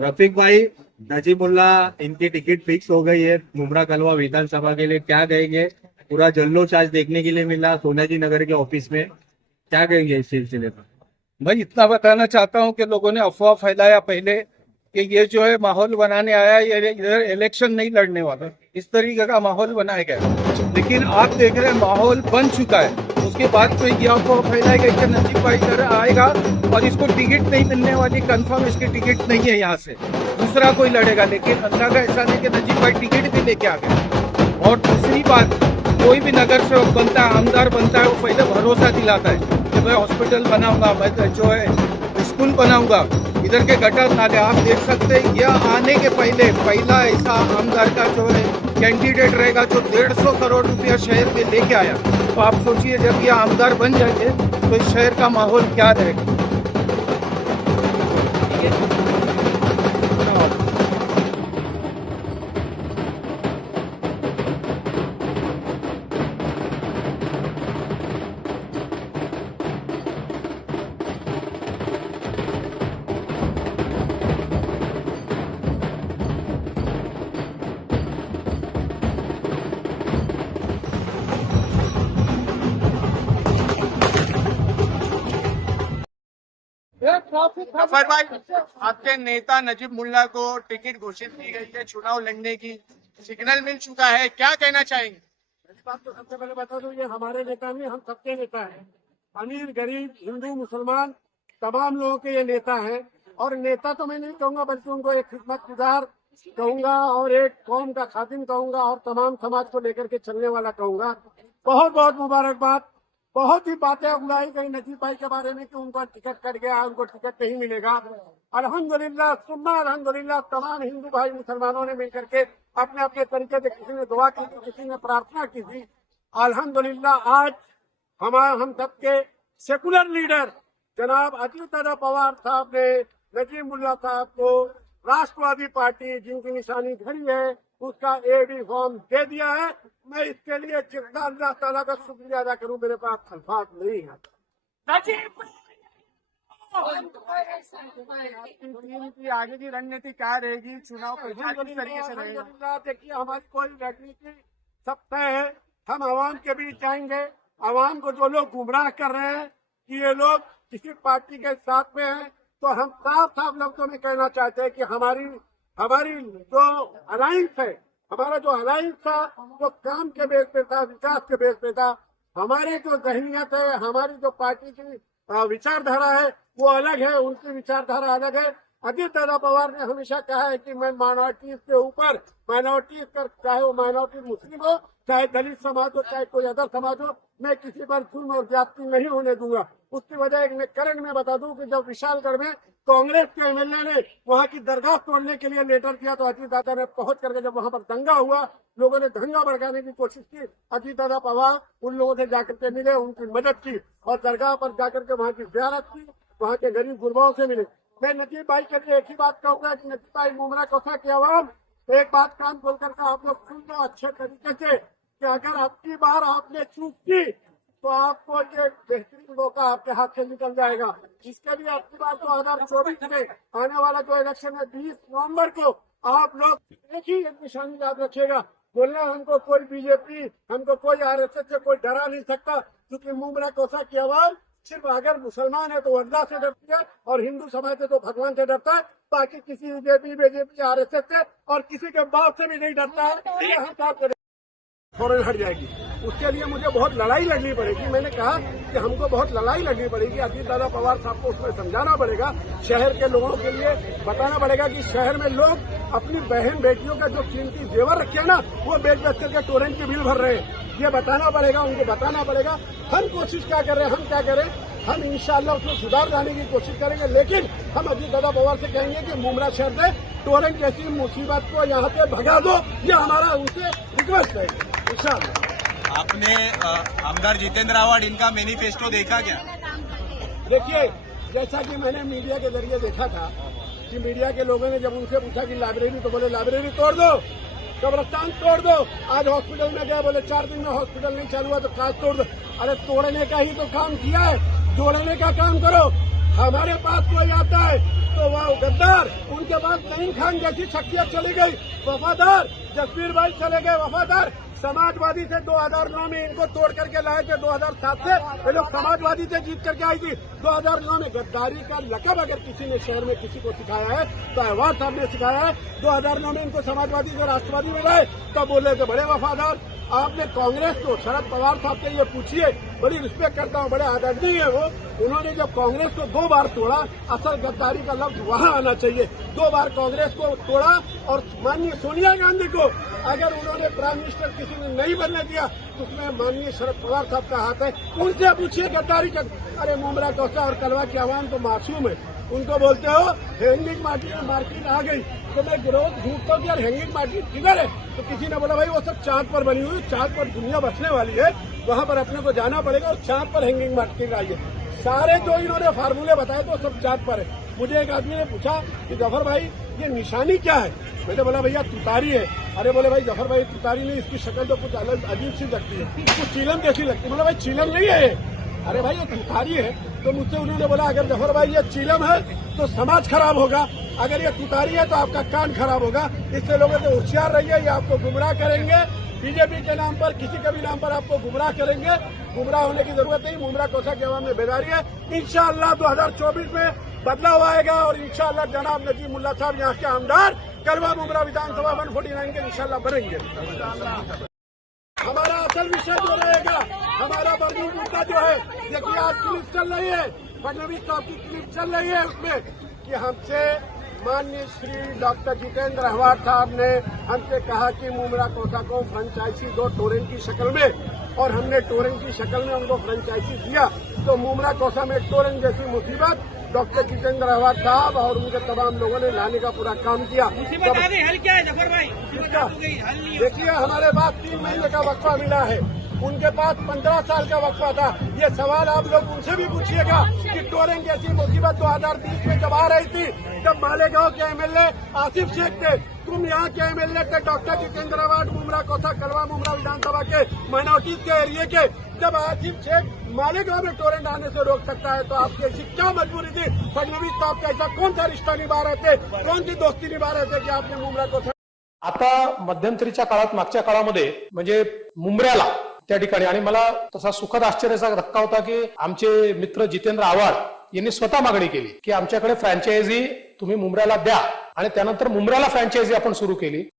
रफीक भाई, नजीमुल्ला इनकी ticket fix हो गई है मुमरा कलवा विधानसभा के लिए। क्या कहेंगे? पूरा जल्लोष आज देखने के लिए मिला सोनाजी नगर के ऑफिस में। क्या कहेंगे इस सिलसिले में? मैं इतना बताना चाहता हूं कि लोगों ने अफवाह फैलाया पहले कि ये जो है माहौल बनाने आया, ये इधर इलेक्शन नहीं लड़ने वाला, इस तरीके का माहौल बनाया गया। लेकिन आप देख रहे हैं माहौल बन चुका है। उसके बाद तो ये अफवाह फैलाई गई कि नजीब भाई इधर आएगा और इसको टिकट नहीं मिलने वाली, कंफर्म इसकी टिकट नहीं है, यहाँ से दूसरा कोई लड़ेगा। लेकिन अल्लाह का एहसान है कि नजीब भाई टिकट भी लेके आ गए। और दूसरी बात, कोई भी नगर सेवक बनता है, आमदार बनता है, वो पहले भरोसा दिलाता है कि मैं हॉस्पिटल बनाऊंगा, मैं जो है स्कूल बनाऊंगा, इधर के गटर नाले। आप देख सकते हैं यह आने के पहले पहला ऐसा आमदार का जो है कैंडिडेट रहेगा जो 150 करोड़ रुपया शहर में लेके आया। तो आप सोचिए जब ये आमदार बन जाएंगे तो इस शहर का माहौल क्या रहेगा। जफर भाई, आपके नेता नजीब मुल्ला को टिकट घोषित की गई है चुनाव लड़ने की, सिग्नल मिल चुका है, क्या कहना चाहेंगे? इस बात तो सबसे पहले बता दूं, ये हमारे नेता नहीं, हम सबके नेता हैं। अमीर गरीब हिंदू मुसलमान तमाम लोगों के ये नेता हैं। और नेता तो मैं नहीं कहूंगा, बल्कि उनको एक खिदमतगुजार कहूंगा और एक कौम का खादिम कहूंगा और तमाम समाज को लेकर के चलने वाला कहूंगा। बहुत बहुत मुबारकबाद। बहुत ही बातें उड़ाई गई नजीब भाई के बारे में कि उनका टिकट कट गया, उनको टिकट नहीं मिलेगा। अल्हम्दुलिल्लाह सुन्ना अल्हम्दुलिल्लाह तमाम हिंदू भाई मुसलमानों ने मिलकर के अपने अपने तरीके से, किसी ने दुआ की थी, किसी ने प्रार्थना की थी। अल्हम्दुलिल्लाह आज हम सबके सेकुलर लीडर जनाब अजीत पवार साहब ने नजीब मुल्ला साहब को राष्ट्रवादी पार्टी जिनकी निशानी घड़ी है उसका AB फॉर्म दे दिया है। मैं इसके लिए जितना अल्लाह ताला का शुक्रिया अदा करूं, मेरे पास अल्फाज नहीं है। टीम की आगे की रणनीति क्या रहेगी, चुनाव प्रचार किस तरीके से रहेगा? देखिए हमारी कोई रणनीति सब तय है। हम आवाम के बीच जाएंगे। आवाम को जो लोग गुमराह कर रहे हैं कि ये लोग किसी पार्टी के साथ में हैं, तो हम साफ साफ लफ्जों में कहना चाहते हैं कि हमारी जो अलायंस है, हमारा जो अलायंस था वो काम के बेस पे था, विकास के बेस पे था। हमारी जो जहनीत है, हमारी जो पार्टी की विचारधारा है वो अलग है, उनकी विचारधारा अलग है। अजीत पवार ने हमेशा कहा है कि मैं माइनॉरिटीज के ऊपर, माइनॉरिटीज का चाहे वो माइनॉरिटी मुस्लिम हो, चाहे दलित समाज हो, चाहे कोई अदर समाज हो, मैं किसी पर जुल्म और ज्यादती नहीं होने दूंगा। उसकी वजह एक मैं करंट में बता दूं कि जब विशालगढ़ में कांग्रेस के MLA ने वहां की दरगाह तोड़ने के लिए लेटर किया तो अजीत दादा ने पहुंच करके, जब वहां पर दंगा हुआ, लोगों ने दंगा भड़काने की कोशिश की, अजीत दादा पवार उन लोगों से जाकर के मिले, उनकी मदद की और दरगाह पर जाकर के वहां की ज़ियारत की, वहां के गरीब गुरबाओं से मिले। मैं नजीब भाई के लिए एक ही बात कहूंगा कि नजीब भाई मुमरा कोसा की आवाम, एक बात कान खोल करके आप लोग सुन लो अच्छे तरीके से कि अगर आपकी बार आपने चूक की तो आपको ये बेहतरीन मौका आपके हाथ से निकल जाएगा। इसके लिए आपकी बार 2024 में आने वाला जो इलेक्शन है 20 नवंबर को, आप लोग एक ही निशानी याद रखिएगा। बोलना हमको कोई बीजेपी, हमको कोई RSS से कोई डरा नहीं सकता, क्योंकि मुमरा कोसा की आवाज सिर्फ अगर मुसलमान है तो अल्लाह से डरती है और हिंदू समाज से तो भगवान से डरता है। बाकी किसी बीजेपी RSS से और किसी के बाप से भी नहीं डरता है। फौरन हट जाएगी। उसके लिए मुझे बहुत लड़ाई लड़नी पड़ेगी। मैंने कहा कि हमको बहुत लड़ाई लड़नी पड़ेगी। अजीत दादा पवार साहब को उसमें समझाना पड़ेगा, शहर के लोगों के लिए बताना पड़ेगा कि शहर में लोग अपनी बहन बेटियों का जो कीमती जेवर रखे हैं ना, वो बेच करके टोरेंट के बिल भर रहे हैं। ये बताना पड़ेगा, उनको बताना पड़ेगा। हम कोशिश क्या कर रहे हैं, हम क्या करें, हम इंशाल्लाह उसमें सुधार लाने की कोशिश करेंगे। लेकिन हम अजीत दादा पवार से कहेंगे कि मुमरा शहर से टोरेंट जैसी मुसीबत को यहाँ से भगा दो, ये हमारा उनसे रिक्वेस्ट है इंशाल्लाह। आपने आमदार जितेंद्र आवाड इनका मैनिफेस्टो देखा क्या? देखिए, जैसा कि मैंने मीडिया के जरिए देखा था कि मीडिया के लोगों ने जब उनसे पूछा कि लाइब्रेरी, तो बोले लाइब्रेरी तोड़ दो, कब्रिस्तान तोड़ दो। आज हॉस्पिटल में गया, बोले 4 दिन में हॉस्पिटल नहीं चालू हुआ तो काज तोड़ दो। अरे तोड़ने का ही तो काम किया है, जोड़ने का काम करो। हमारे पास कोई आता है तो वह गद्दार, उनके पास नईम खान जैसी शख्सियत चली गई वफादार, जसवीर भाई चले गए वफादार, समाजवादी से 2009 में इनको तोड़ करके लाए थे, 2007 से ये लोग समाजवादी से जीत करके आई थी। 2009 में गद्दारी का लकब अगर किसी ने शहर में किसी को सिखाया है तो अहवार साहब ने सिखाया है। 2009 में इनको समाजवादी से राष्ट्रवादी में लाए तब बोले थे बड़े वफादार। आपने कांग्रेस को, शरद पवार साहब से ये पूछिए, बड़ी रिस्पेक्ट करता हूँ, बड़े आदरणीय है वो, उन्होंने जब कांग्रेस को 2 बार तोड़ा, असल गद्दारी का लफ्ज वहाँ आना चाहिए। 2 बार कांग्रेस को तोड़ा और माननीय सोनिया गांधी को अगर उन्होंने प्राइम मिनिस्टर किसी ने नहीं बनने दिया तो उसमें माननीय शरद पवार साहब का हाथ है। उनसे पूछिए गद्दारी का। अरे मुमरा कौसा और कलवा की आवाम तो मासूम है, उनको बोलते हो हैंगिंग मार्केट आ गई तो मैं गिरोह ढूंढता हूँ यार हैंगिंग मार्केट किधर है, तो किसी ने बोला भाई वो सब चांद पर बनी हुई, चांद पर दुनिया बसने वाली है, वहां पर अपने को जाना पड़ेगा और चांद पर हैंगिंग मार्केट आई है। सारे जो इन्होंने फार्मूले बताए तो सब चांद पर है। मुझे एक आदमी ने पूछा कि जफर भाई ये निशानी क्या है, मैंने बोला भैया तुतारी है। अरे बोले भाई जफर भाई तुतारी नहीं, इसकी शक्ल तो कुछ अलग अजीब सी लगती है, कुछ चीलम जैसी लगती है। बोला भाई चीलम नहीं है ये। अरे भाई ये तुतारी है। तो मुझसे उन्होंने बोला अगर जफर भाई ये चीलम है तो समाज खराब होगा, अगर ये तुतारी है तो आपका कान खराब होगा। इससे लोगों से होशियार रहिए, ये आपको गुमराह करेंगे, बीजेपी के नाम पर किसी के भी नाम पर आपको गुमराह करेंगे। गुमराह होने की जरूरत नहीं, मुमरा कोसा के आवाम में बेदारी है। इंशाअल्लाह 2024 में बदलाव आएगा और इंशाअल्लाह जनाब नजीब मुल्ला साहब यहाँ के आमदार कलवा मुमरा विधानसभा 149 के इंशाअल्लाह बनेंगे। हमारा असल विषय जो रहेगा, हमारा बर्निंग मुद्दा जो है, देखिए आज क्लिप चल रही है, फडणवीस साहब की क्लिप चल रही है उसमें कि हमसे माननीय श्री डॉक्टर जितेंद्र अहवार साहब ने हमसे कहा कि मुमरा कोसा को फ्रेंचाइजी दो टोरेंट की शक्ल में, और हमने टोरेंट की शक्ल में उनको फ्रेंचाइजी दिया। तो मुमरा कोसा में टोरेंट जैसी मुसीबत डॉक्टर जितेंद्र अहवार साहब और उनके तमाम लोगों ने लाने का पूरा काम किया। हल क्या है जफर भाई? देखिए हमारे पास 3 महीने का वक्फा मिला है, उनके पास 15 साल का वक्फा था। ये सवाल आप लोग उनसे भी पूछिएगा कि टोरेंट जैसी मुसीबत 2020 में जब आ रही थी, जब मालेगांव के एमएलए आसिफ शेख थे, तुम यहाँ के एमएलए थे डॉक्टर जितेंद्र अहवार मुमरा कोसा कलवा मुमरा विधानसभा के माइनॉरिटीज के एरिए के, जब आसिफ शेख मालेगांव में टोरेंट आने से रोक सकता है तो आपकी ऐसी क्या मजबूरी थी? फडणवीस साहब का ऐसा कौन सा रिश्ता निभा रहे थे, कौन सी दोस्ती निभा रहे थे कि आपने मुमरा कोसा? आता मध्यंतरीच्या काळात, मागच्या काळामध्ये म्हणजे मुंबऱ्याला त्या ठिकाणी, आणि मला तसा सुखद आश्चर्याचा धक्का होता की आमचे मित्र जितेंद्र आव्हाड यांनी स्वतः मागणी केली की आमच्याकडे फ्रँचायझी तुम्ही मुंबऱ्याला द्या, आणि त्यानंतर मुंबऱ्याला फ्रँचायझी आपण सुरू केली।